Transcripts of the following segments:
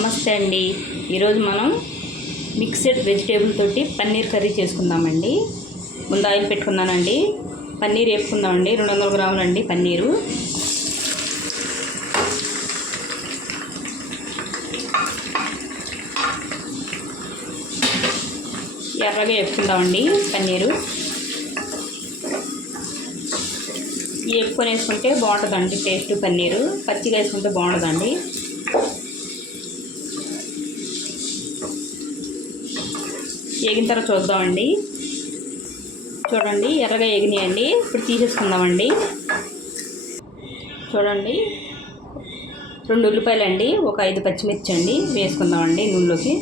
నమస్తే అండి. ఈరోజు మనం మిక్స్డ్ వెజిటేబుల్ తోటి పన్నీర్ కర్రీ చేసుకుందామండి. ముందు ఆయిల్ పెట్టుకున్నానండి. పన్నీర్ వేపుకుందామండి. 200 గ్రాములు అండి పన్నీరు. ఎర్రగా వేపుకుందామండి పన్నీరు. వేపుకొని వేసుకుంటే బాగుంటుందండి టేస్ట్. పన్నీరు పచ్చిగా వేసుకుంటే బాగుంటుందండి. వేగిన తర్వాత చూద్దామండి. చూడండి ఎర్రగా వేగినాయండి. ఇప్పుడు తీసేసుకుందామండి. చూడండి 2 ఉల్లిపాయలు అండి, ఒక 5 పచ్చిమిర్చి అండి వేసుకుందామండి నూనెలోకి.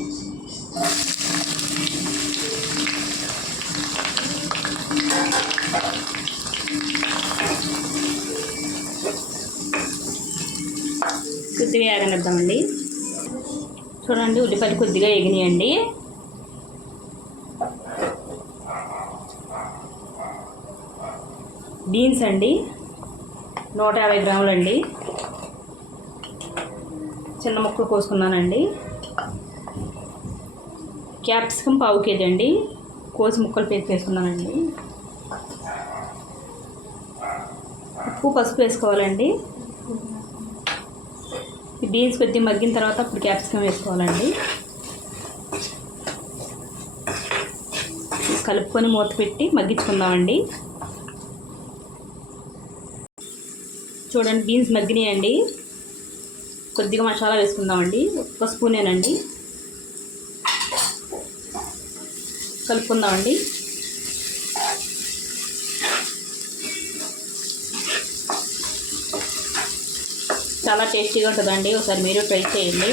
కొద్దిగా వేగనిద్దామండి. చూడండి ఉల్లిపాయలు కొద్దిగా వేగినాయండి. బీన్స్ అండి 150 గ్రాములు అండి, చిన్న ముక్కలు కోసుకున్నానండి. క్యాప్సికమ్ 1/2 కేజీ అండి, కోసి ముక్కలు వేసుకున్నానండి. ఉప్పు పసుపు వేసుకోవాలండి. ఈ బీన్స్ కొద్దిగా మగ్గిన తర్వాత అప్పుడు క్యాప్సికమ్ వేసుకోవాలండి. కలుపుకొని మూత పెట్టి మగ్గించుకుందామండి. చూడండి బీన్స్ మగ్గినాయండి. కొద్దిగా మసాలా వేసుకుందామండి. 1 స్పూనేనండి. కలుపుకుందామండి. చాలా టేస్టీగా ఉంటుందండి. ఒకసారి మీరు ట్రై చేయండి.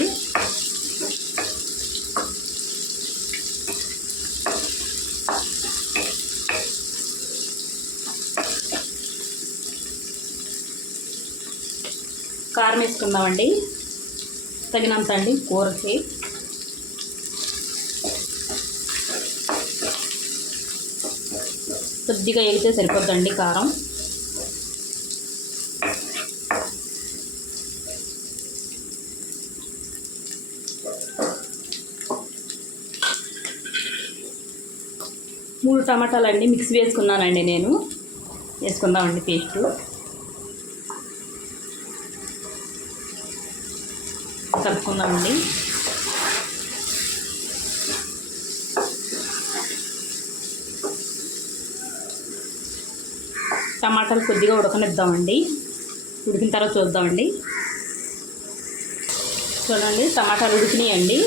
కారం వేసుకుందామండి తగినంత అండి కూరకి. కొద్దిగా వేగితే సరిపోద్దండి కారం. మూడు టమాటాలు అండి మిక్సీ వేసుకున్నానండి నేను. వేసుకుందామండి పేస్టు. కలుపుకుందామండి. టమాటాలు కొద్దిగా ఉడకనిద్దామండి. ఉడికిన తర్వాత చూద్దామండి. చూడండి టమాటాలు ఉడికినాయండి.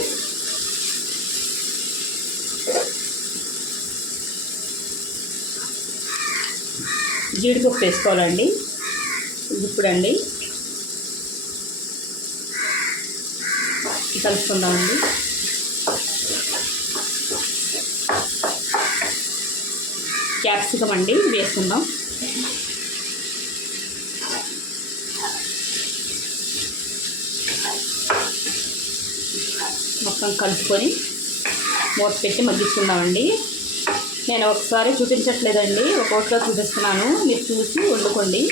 జీడిపప్పు వేసుకోవాలండి. ఇప్పుడండి కలుపుకుందామండి. క్యాప్సికమ్ అండి వేసుకుందాం. మొత్తం కలుపుకొని మూత పెట్టి మగ్గించుకుందామండి. నేను ఒకసారి చూపించట్లేదండి, ఒక్కొక్కటిగా చూపిస్తున్నాను. మీరు చూసి వండుకోండి.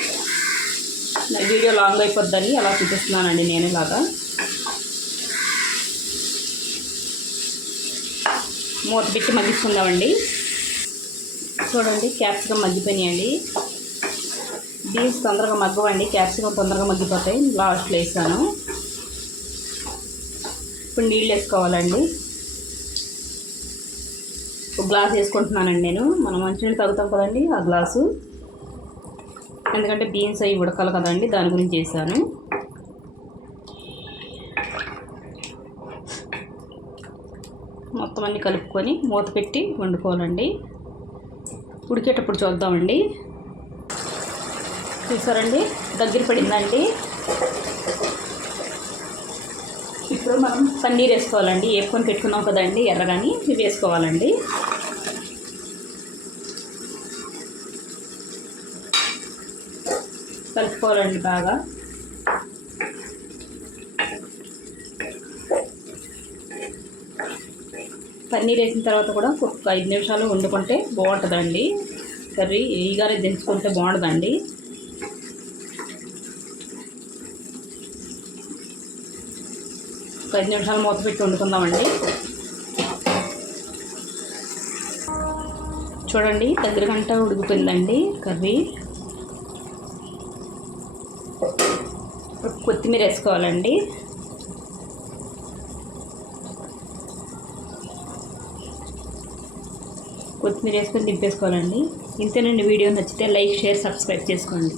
నా వీడియో లాంగ్ అయిపోద్దని అలా చూపిస్తున్నానండి నేను. ఇలాగా మూత పెట్టి మగ్గించుకుందామండి. చూడండి క్యాప్సికమ్ మగ్గిపోయినాయండి. బీన్స్ తొందరగా మగ్గవండి, క్యాప్సికమ్ తొందరగా మగ్గిపోతాయి. లాస్ట్లో వేసాను. ఇప్పుడు నీళ్ళు వేసుకోవాలండి. ఒక గ్లాస్ వేసుకుంటున్నానండి నేను. మనం మంచినీళ్ళు తాగుతాం కదండి ఆ గ్లాసు. ఎందుకంటే బీన్స్ అవి ఉడకాలి కదండి, దాని గురించి వేసాను. మొత్తం అన్నీ కలుపుకొని మూత పెట్టి వండుకోవాలండి. ఉడికేటప్పుడు చూద్దామండి. చూసారండి దగ్గర పడిందండి. ఇప్పుడు మనం పన్నీర్ వేసుకోవాలండి. వేసుకొని పెట్టుకున్నాం కదండి ఎర్రగాని, ఇవి వేసుకోవాలండి. కలుపుకోవాలండి బాగా. పన్నీర్ వేసిన తర్వాత కూడా ఒక 5 నిమిషాలు వండుకుంటే బాగుంటుందండి కర్రీ. ఈగానే దించుకుంటే బాగుంటుందండి. 10 నిమిషాలు మూత పెట్టి వండుకుందామండి. చూడండి దగ్గర గంట ఉడికిపోయిందండి కర్రీ. కొత్తిమీర వేసుకోవాలండి. కొత్తిమీర వేసుకొని దింపేసుకోవాలండి. ఇంతేనండి. వీడియో నచ్చితే లైక్, షేర్, సబ్స్క్రైబ్ చేసుకోండి.